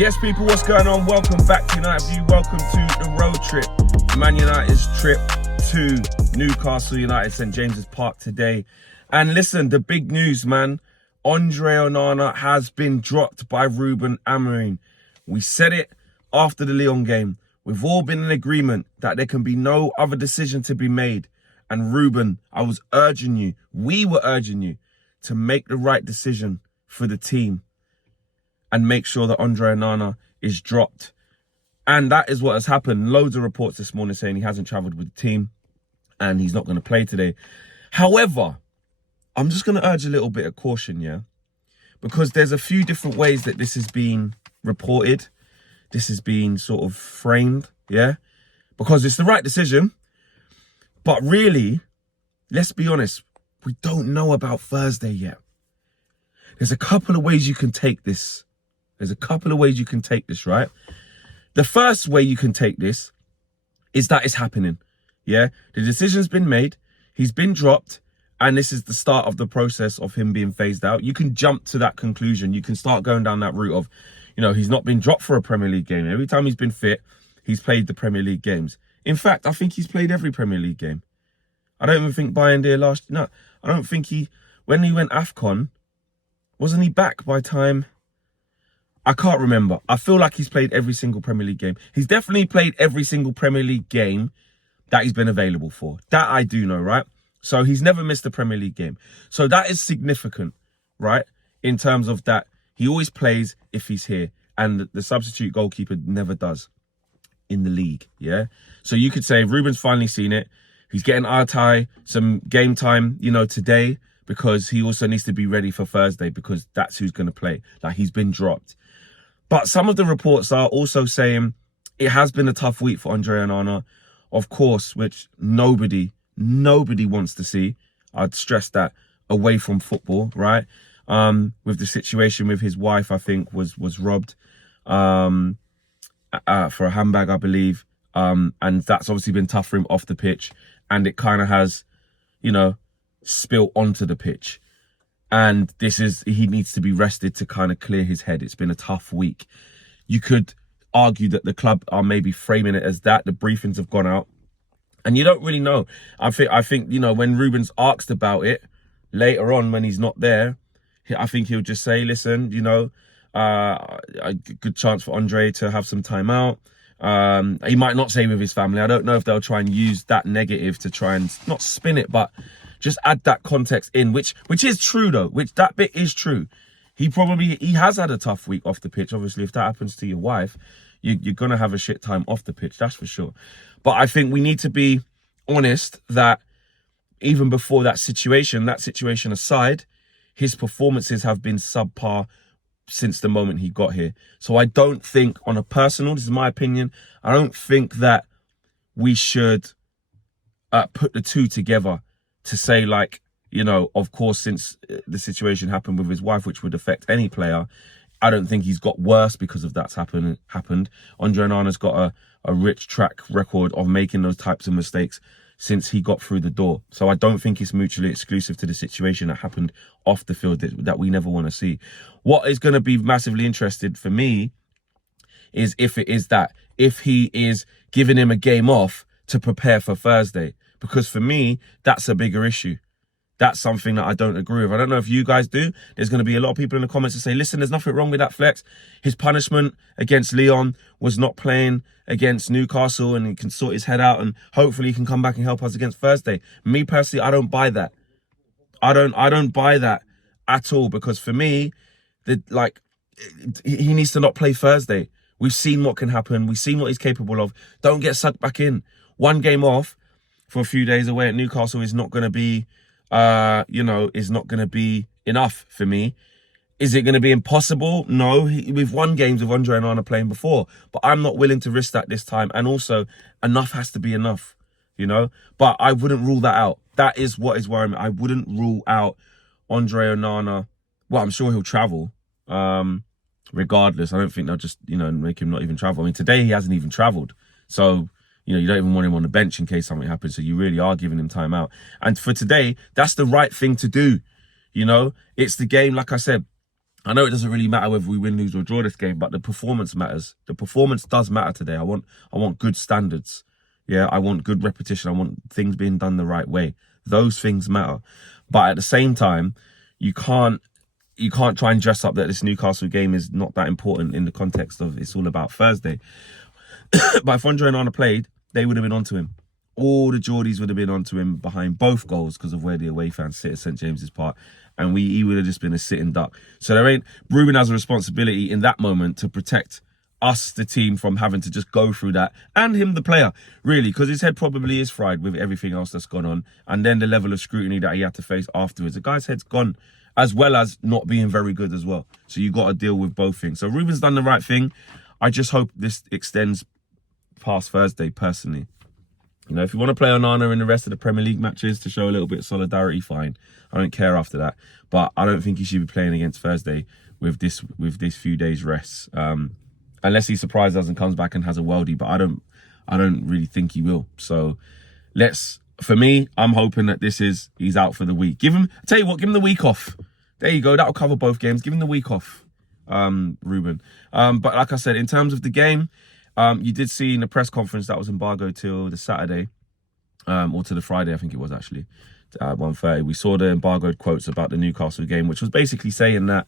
Yes, people, what's going on? Welcome back to United View. Welcome to the road trip. Man United's trip to Newcastle United, St James's Park today. And listen, the big news, man. Andre Onana has been dropped by Ruben. We said it after the Lyon game. We've all been in agreement that there can be no other decision to be made. And Ruben, I was urging you, we were urging you to make the right decision for the team and make sure that Andre Onana is dropped. And that is what has happened. Loads of reports this morning saying he hasn't travelled with the team and he's not going to play today. However, I'm just going to urge a little bit of caution, yeah? Because there's a few different ways that this is being reported. This is being sort of framed, yeah? Because it's the right decision. But really, let's be honest, we don't know about Thursday yet. There's a couple of ways you can take this. Right? The first way you can take this is that it's happening. Yeah? The decision's been made. He's been dropped. And this is the start of the process of him being phased out. You can jump to that conclusion. You can start going down that route of, you know, he's not been dropped for a Premier League game. Every time he's been fit, he's played the Premier League games. In fact, I think he's played every Premier League game. I don't even think Bayern did I don't think when he went AFCON, wasn't he back by time? I can't remember. I feel like he's played every single Premier League game. He's definitely played every single Premier League game that he's been available for. That I do know, right? So he's never missed a Premier League game. So that is significant, right? In terms of that, he always plays if he's here. And the substitute goalkeeper never does in the league, yeah? So you could say Ruben's finally seen it. He's getting Artai some game time, you know, today, because he also needs to be ready for Thursday because that's who's going to play. Like, he's been dropped. But some of the reports are also saying it has been a tough week for Andre Onana, of course, which nobody wants to see. I'd stress that, away from football, right? With the situation with his wife, I think was robbed for a handbag, I believe. And that's obviously been tough for him off the pitch. And it kind of has, you know, spilt onto the pitch. And he needs to be rested to kind of clear his head. It's been a tough week. You could argue that the club are maybe framing it as that. The briefings have gone out. And you don't really know. I think, you know, when Ruben's asked about it later on when he's not there, I think he'll just say, listen, you know, a good chance for Andre to have some time out. He might not say with his family. I don't know if they'll try and use that negative to try and not spin it, but just add that context in, which is true though, that bit is true. He has had a tough week off the pitch. Obviously, if that happens to your wife, you're going to have a shit time off the pitch, that's for sure. But I think we need to be honest that even before that situation aside, his performances have been subpar since the moment he got here. So I don't think, on a personal, this is my opinion, I don't think that we should put the two together to say, like, you know, of course, since the situation happened with his wife, which would affect any player, I don't think he's got worse because of that's happened. Andre Onana's got a rich track record of making those types of mistakes since he got through the door. So I don't think it's mutually exclusive to the situation that happened off the field that we never want to see. What is going to be massively interested for me is if he is giving him a game off to prepare for Thursday. Because for me, that's a bigger issue. That's something that I don't agree with. I don't know if you guys do. There's going to be a lot of people in the comments that say, listen, there's nothing wrong with that flex. His punishment against Lyon was not playing against Newcastle, and he can sort his head out and hopefully he can come back and help us against Thursday. Me personally, I don't buy that. I don't buy that at all, because for me, he needs to not play Thursday. We've seen what can happen. We've seen what he's capable of. Don't get sucked back in. One game off for a few days away at Newcastle is not going to be, is not going to be enough for me. Is it going to be impossible? No. We've won games with Andre Onana playing before, but I'm not willing to risk that this time. And also, enough has to be enough, you know? But I wouldn't rule that out. That is what is worrying me. I wouldn't rule out Andre Onana. Well, I'm sure he'll travel, regardless. I don't think they'll just, you know, make him not even travel. I mean, today he hasn't even travelled. So, you know, you don't even want him on the bench in case something happens. So you really are giving him time out. And for today, that's the right thing to do. You know, it's the game, like I said, I know it doesn't really matter whether we win, lose, or draw this game, but the performance matters. The performance does matter today. I want good standards. Yeah, I want good repetition. I want things being done the right way. Those things matter. But at the same time, you can't try and dress up that this Newcastle game is not that important in the context of it's all about Thursday. But if Andre and Onana played, they would have been onto him. All the Geordies would have been onto him behind both goals because of where the away fans sit at St James's Park. And he would have just been a sitting duck. So Ruben has a responsibility in that moment to protect us, the team, from having to just go through that. And him, the player, really, because his head probably is fried with everything else that's gone on. And then the level of scrutiny that he had to face afterwards. The guy's head's gone, as well as not being very good as well. So you got to deal with both things. So Ruben's done the right thing. I just hope this extends past Thursday, personally. You know, if you want to play Onana in the rest of the Premier League matches to show a little bit of solidarity, fine. I don't care after that. But I don't think he should be playing against Thursday with this few days rest. Unless he surprises us and comes back and has a worldie. But I don't really think he will. So for me, I'm hoping that he's out for the week. I tell you what, give him the week off. There you go. That'll cover both games. Give him the week off, Ruben. But like I said, in terms of the game, you did see in the press conference that was embargoed till the Saturday, or to the Friday, I think it was actually, at 1:30. We saw the embargoed quotes about the Newcastle game, which was basically saying that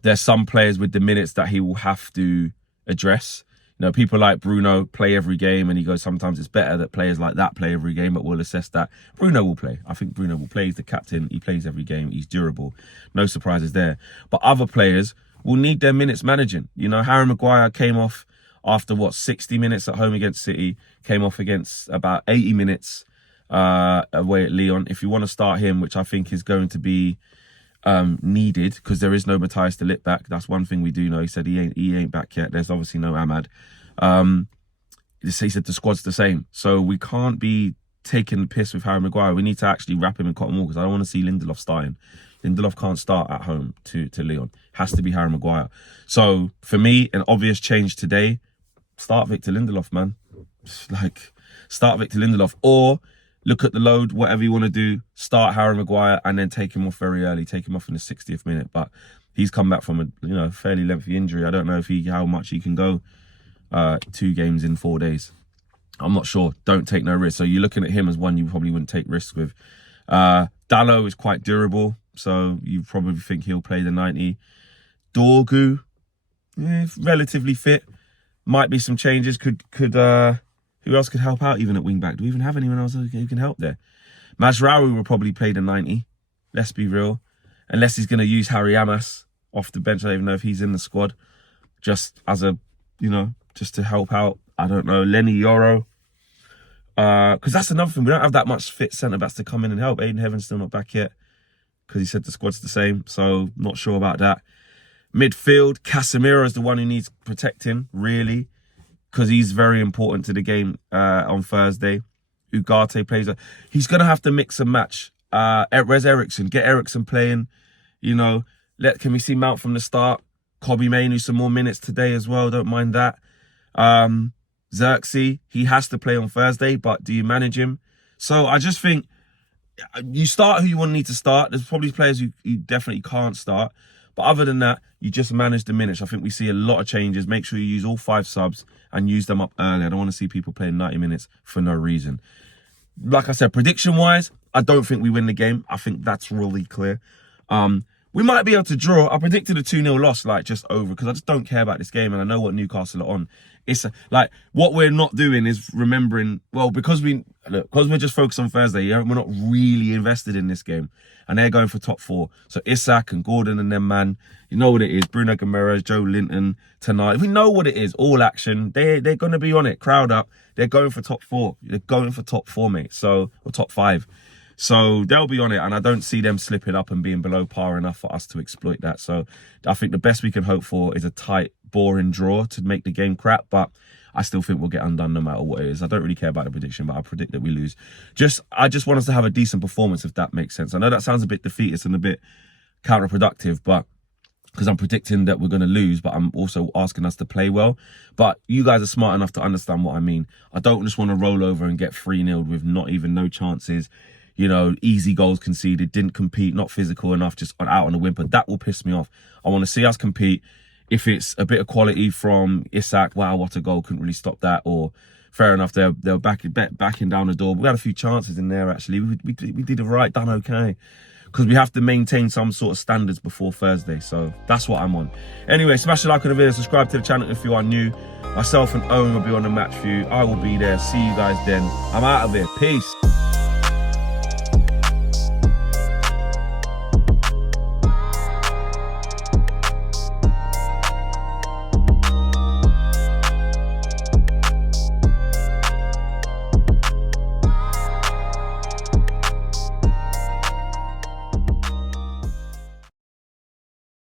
there's some players with the minutes that he will have to address. You know, people like Bruno play every game, and he goes, sometimes it's better that players like that play every game, but we'll assess that. Bruno will play. I think Bruno will play. He's the captain. He plays every game. He's durable. No surprises there. But other players will need their minutes managing. You know, Harry Maguire came off after, 60 minutes at home against City, came off against about 80 minutes away at Lyon. If you want to start him, which I think is going to be needed, because there is no Matthias de Ligt back. That's one thing we do know. He said he ain't back yet. There's obviously no Ahmad. He said the squad's the same. So we can't be taking the piss with Harry Maguire. We need to actually wrap him in cotton wool, because I don't want to see Lindelof starting. Lindelof can't start at home to Lyon. Has to be Harry Maguire. So for me, an obvious change today, start Victor Lindelof, man. Start Victor Lindelof, or look at the load, whatever you want to do, start Harry Maguire and then take him off very early, take him off in the 60th minute. But he's come back from a fairly lengthy injury. I don't know how much he can go 2 games in 4 days. I'm not sure. Don't take no risk. So you're looking at him as one you probably wouldn't take risks with. Dalot is quite durable, so you probably think he'll play the 90. Dorgu, relatively fit. Might be some changes. Who else could help out even at wing back? Do we even have anyone else who can help there? Mazraoui will probably play the 90. Let's be real. Unless he's going to use Harry Amas off the bench. I don't even know if he's in the squad. Just as just to help out. I don't know. Lenny Yoro. Because that's another thing. We don't have that much fit centre-backs to come in and help. Aiden Heaven's still not back yet, because he said the squad's the same. So not sure about that. Midfield, Casemiro is the one who needs protecting, really, because he's very important to the game on Thursday. Ugarte plays. He's going to have to mix and match. Where's Ericsson? Get Ericsson playing. Can we see Mount from the start? Kobbie Mainoo some more minutes today as well. Don't mind that. Xerxes, he has to play on Thursday, but do you manage him? So I just think you start who you need to start. There's probably players you definitely can't start. But other than that, you just manage the minutes. I think we see a lot of changes. Make sure you use all 5 subs and use them up early. I don't want to see people playing 90 minutes for no reason. Like I said, prediction-wise, I don't think we win the game. I think that's really clear. We might be able to draw. I predicted a 2-0 loss, just over, because I just don't care about this game, and I know what Newcastle are on. It's what we're not doing is remembering, because we're just focused on Thursday, we're not really invested in this game, and they're going for top 4. So Isak and Gordon and them, man, you know what it is. Bruno Guimaraes, Joe Linton tonight. We know what it is. All action. They're going to be on it. Crowd up. They're going for top 4. They're going for top 4, mate. Or top 5. So they'll be on it, and I don't see them slipping up and being below par enough for us to exploit that. So I think the best we can hope for is a tight, boring draw to make the game crap, but I still think we'll get undone no matter what it is. I don't really care about the prediction, but I predict that we lose. I just want us to have a decent performance, if that makes sense. I know that sounds a bit defeatist and a bit counterproductive, but because I'm predicting that we're going to lose, but I'm also asking us to play well. But you guys are smart enough to understand what I mean. I don't just want to roll over and get 3-0 with no chances. you know, easy goals conceded, didn't compete, not physical enough, just out on a whimper. That will piss me off. I want to see us compete. If it's a bit of quality from Isak, wow, what a goal, couldn't really stop that. Or fair enough, they were backing down the door. We had a few chances in there, actually. We did it right, done okay. Because we have to maintain some sort of standards before Thursday. So that's what I'm on. Anyway, smash a like on the video, subscribe to the channel if you are new. Myself and Owen will be on the match for you. I will be there. See you guys then. I'm out of here. Peace.